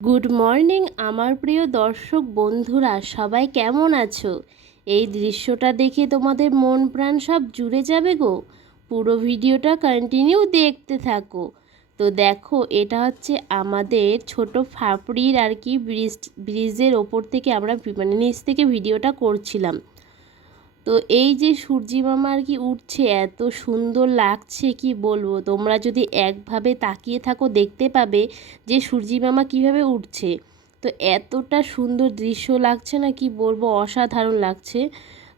Good morning আমার প্রিয় দর্শক বন্ধুরা, সবাই কেমন আছো? এই দৃশ্যটা দেখে তোমাদের মন প্রাণ সব জুড়ে যাবে গো। পুরো ভিডিওটা কন্টিনিউ দেখতে থাকো। তো দেখো, এটা হচ্ছে আমাদের ছোট ফাপড়ির আর কি ব্রিজ ব্রিজের ওপর থেকে আমরা মানে নিচ থেকে ভিডিওটা করছিলাম। তো এই যে সূর্যি মামা আর কি উঠছে, এত সুন্দর লাগছে, কি বলব? তোমরা যদি একভাবে তাকিয়ে থাকো, দেখতে পাবে যে সূর্যি মামা কীভাবে উঠছে। তো এতটা সুন্দর দৃশ্য লাগছে না, কি বলব? অসাধারণ লাগছে।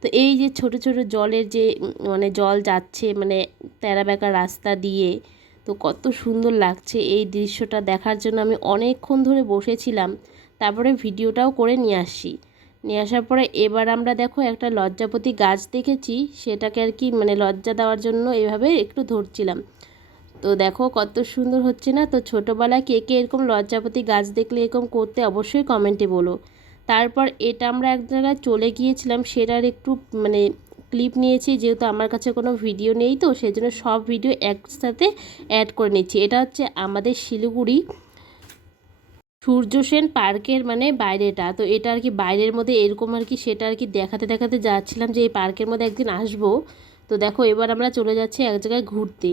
তো এই যে ছোট ছোট জলের যে মানে জল যাচ্ছে মানে তেরা বেঁকা রাস্তা দিয়ে, তো কত সুন্দর লাগছে এই দৃশ্যটা দেখার জন্য। আমি অনেকক্ষণ ধরে বসেছিলাম, তারপরে ভিডিওটাও করে নিয়ে আসি নিয়ে আসার পরে এবার আমরা দেখো একটা লজ্জাপতি গাছ দেখেছি, সেটাকে আর কি মানে লজ্জা দেওয়ার জন্য এভাবে একটু ধরছিলাম। তো দেখো কত সুন্দর হচ্ছে না? তো ছোটোবেলায় কে কে এরকম লজ্জাপতি গাছ দেখলে এরকম করতে অবশ্যই কমেন্টে বলো। তারপর এটা আমরা এক জায়গায় চলে গিয়েছিলাম, সেটার একটু মানে ক্লিপ নিয়েছি, যেহেতু আমার কাছে কোনো ভিডিও নেই তো, সেজন্য সব ভিডিও একসাথে অ্যাড করে নিচ্ছি। এটা হচ্ছে আমাদের শিলিগুড়ি সূর্য সেন পার্কের মানে বাইরেটা। তো এটা আর কি বাইরের মধ্যে এরকম আর কি সেটা আর কি দেখাতে দেখাতে যাচ্ছিলাম যে এই পার্কের মধ্যে একদিন আসব। তো দেখো এবার আমরা চলে যাচ্ছি এক জায়গায় ঘুরতে।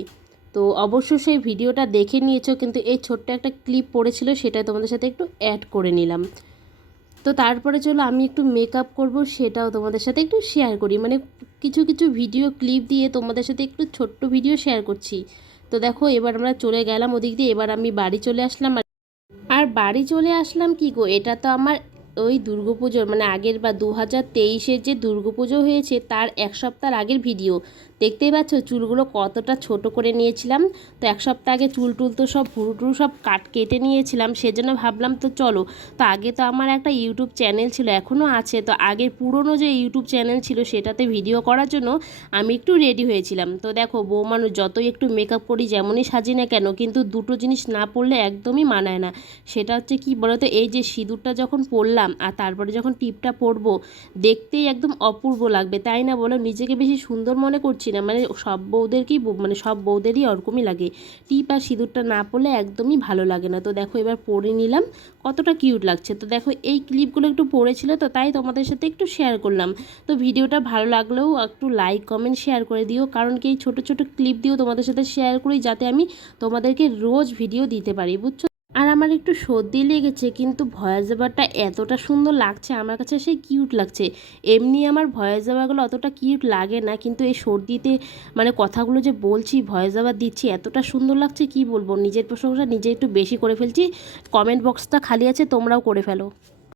তো অবশ্য সেই ভিডিওটা দেখে নিয়েছো, কিন্তু এই ছোট্ট একটা ক্লিপ পড়েছিল, সেটা তোমাদের সাথে একটু অ্যাড করে নিলাম। তো তারপরে চলো আমি একটু মেকআপ করব, সেটাও তোমাদের সাথে একটু শেয়ার করি। মানে কিছু কিছু ভিডিও ক্লিপ দিয়ে তোমাদের সাথে একটু ছোট্ট ভিডিও শেয়ার করছি। তো দেখো এবার আমরা চলে গেলাম ওদিক দিয়ে, এবার আমি বাড়ি চলে আসলাম। আর বাড়ি চলে আসলাম কি গো? এটা তো আমার ওই দুর্গাপুজোর মানে আগের বা দু হাজার তেইশের যে দুর্গাপুজো হয়েছে, তার এক সপ্তাহ আগের ভিডিও দেখতেই পাচ্ছ চুলগুলো কতটা ছোট করে নিয়েছিলাম। তো এক সপ্তাহ আগে চুল টুল তো সব ভুরু টুরু সব কাট কেটে নিয়েছিলাম, সেজন্য ভাবলাম তো চলো। তো আগে তো আমার একটা ইউটিউব চ্যানেল ছিল, এখনও আছে। তো আগের পুরনো যে ইউটিউব চ্যানেল ছিল, সেটাতে ভিডিও করার জন্য আমি একটু রেডি হয়েছিলাম। তো দেখো বউ মানুষ যতই একটু মেকআপ করি, যেমনই সাজি না কেন, কিন্তু দুটো জিনিস না পড়লে একদমই মানায় না। সেটা হচ্ছে কি বলতো, এই যে সিঁদুরটা যখন পরলাম আর তারপরে যখন টিপটা পরবো, দেখতেই একদম অপূর্ব লাগবে। তাই না বলো? নিজেকে বেশি সুন্দর মনে করছি না মানে সব বউদেরকেই মানে সব বউদেরই ওরকমই লাগে। টিপ আর সিঁদুরটা না পরলে একদমই ভালো লাগে না। তো দেখো এবার পরে নিলাম, কতটা কিউট লাগছে। তো দেখো এই ক্লিপগুলো একটু পড়েছিল, তো তাই তোমাদের সাথে একটু শেয়ার করলাম। তো ভিডিওটা ভালো লাগলেও একটু লাইক, কমেন্ট, শেয়ার করে দিও, কারণ কি এই ছোটো ছোটো ক্লিপ দিয়েও তোমাদের সাথে শেয়ার করি, যাতে আমি তোমাদেরকে রোজ ভিডিও দিতে পারি, বুঝছ? আমার একটু সর্দি লেগেছে, কিন্তু ভয়েস ওভারটা এতটা সুন্দর লাগছে, আমার কাছে সেই কিউট লাগছে। এমনি আমার ভয়েস ওভারগুলো অতটা কিউট লাগে না, কিন্তু এই সর্দিতে মানে কথাগুলো যে বলছি, ভয়েস ওভার দিচ্ছি, এতটা সুন্দর লাগছে, কি বলব? নিজের প্রশংসা নিজে একটু বেশি করে ফেলছি। কমেন্ট বক্সটা খালি আছে, তোমরাও করে ফেলো।